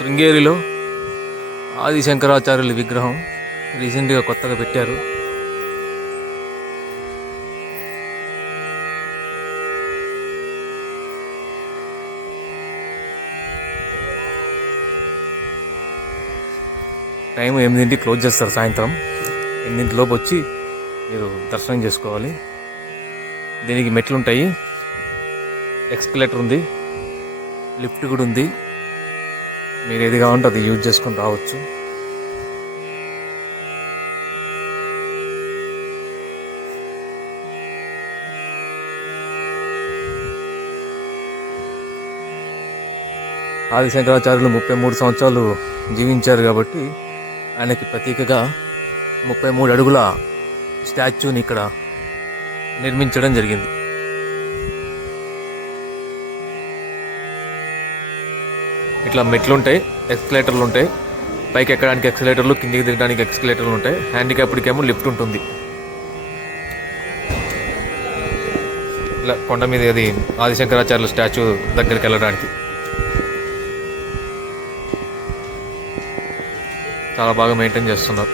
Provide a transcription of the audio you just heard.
శృంగేరిలో ఆది శంకరాచార్యుల విగ్రహం రీసెంట్గా కొత్తగా పెట్టారు. టైం 8 క్లోజ్ చేస్తారు. సాయంత్రం 8 లోపు వచ్చి మీరు దర్శనం చేసుకోవాలి. దీనికి మెట్లు ఉంటాయి, ఎక్స్కలేటర్ ఉంది, లిఫ్ట్ కూడా ఉంది. మీరు ఏది కావాలంటే అది యూజ్ చేసుకొని రావచ్చు. ఆది శంకరాచార్యులు 33 సంవత్సరాలు జీవించారు కాబట్టి ఆయనకి ప్రతీకగా 33 అడుగుల స్టాచ్యూని ఇక్కడ నిర్మించడం జరిగింది. ఇట్లా మెట్లు ఉంటాయి, ఎక్స్కలేటర్లు ఉంటాయి. పైకి ఎక్కడానికి ఎక్స్కలేటర్లు, కిందికి దిగడానికి ఎక్స్కలేటర్లు ఉంటాయి. హ్యాండిక్యాప్డ్కేమో లిఫ్ట్ ఉంటుంది. ఇలా కొండ మీద అది ఆదిశంకరాచార్యుల స్టాచ్యూ దగ్గరికి వెళ్ళడానికి చాలా బాగా మెయింటైన్ చేస్తున్నారు.